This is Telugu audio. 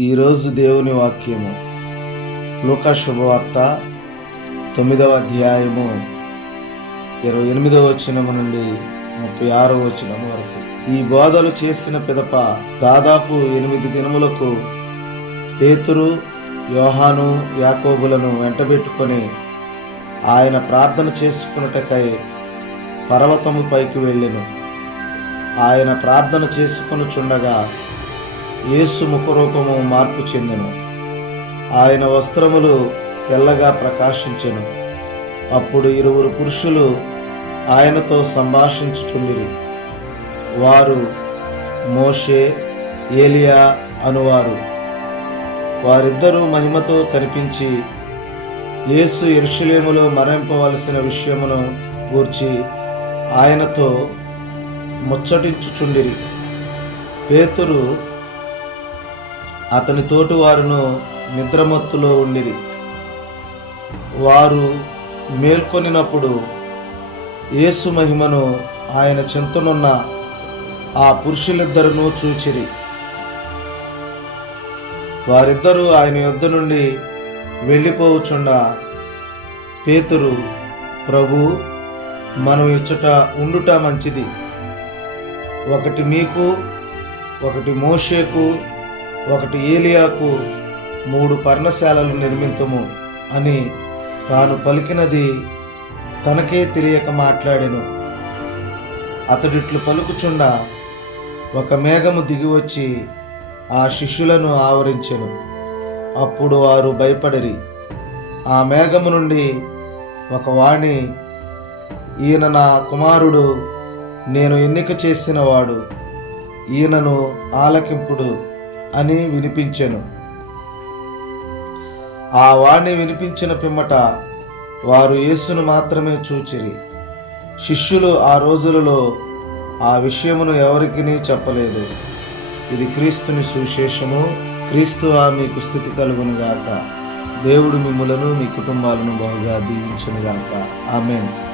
ఈరోజు దేవుని వాక్యము. లూకా శుభవార్త తొమ్మిదవ అధ్యాయము ఇరవై ఎనిమిదవ వచనము నుండి ముప్పై ఆరవ వచనము వరకు. ఈ బోధలు చేసిన పిదప దాదాపు ఎనిమిది దినములకు పేతురు యోహాను యాకోబులను వెంటబెట్టుకొని ఆయన ప్రార్థన చేసుకున్నటకై పర్వతము పైకి వెళ్ళెను. ఆయన ప్రార్థన చేసుకొనుచుండగా యేసు ముఖరూపము మార్పు చెందెను. ఆయన వస్త్రములు తెల్లగా ప్రకాశించెను. అప్పుడు ఇరువురు పురుషులు ఆయనతో సంభాషించుచుండిరి. వారు మోషే ఏలియా అనువారు. వారిద్దరూ మహిమతో కనిపించి యేసు ఎరుషలేములో మరణింపవలసిన విషయమును గూర్చి ఆయనతో ముచ్చటించుచుండిరి. పేతురు అతని తోటి వారును నిద్రమత్తులో ఉండిరి. వారు మేల్కొనినప్పుడు యేసు మహిమను ఆయన చెంతనున్న ఆ పురుషులిద్దరును చూచిరి. వారిద్దరూ ఆయన యొద్ద నుండి వెళ్ళిపోవచుండా పేతురు ప్రభు మనం ఇచ్చట ఉండుట మంచిది. ఒకటి మీకు ఒకటి మోషేకు ఒకటి ఏలియాకు మూడు పర్ణశాలలు నిర్మితము అని తాను పలికినది తనకే తెలియక మాట్లాడెను. అతడిట్లు పలుకుచుండా ఒక మేఘము దిగివచ్చి ఆ శిష్యులను ఆవరించెను. అప్పుడు వారు భయపడిరి. ఆ మేఘము నుండి ఒక వాణి ఈయన నా కుమారుడు నేను ఎన్నిక చేసినవాడు ఈయనను ఆలకింపుడు. అని వినిపించెను. ఆ వాణ్ణి వినిపించిన పిమ్మట వారు యేసును మాత్రమే చూచిరి. శిష్యులు ఆ రోజులలో ఆ విషయమును ఎవరికి చెప్పలేదు. ఇది క్రీస్తుని సువిశేషము. క్రీస్తు ఆ మీకు స్థితి కలుగునుగాక దేవుడు మిమ్ములను మీ కుటుంబాలను బహుగా దీవించునుగాక ఆమెన్.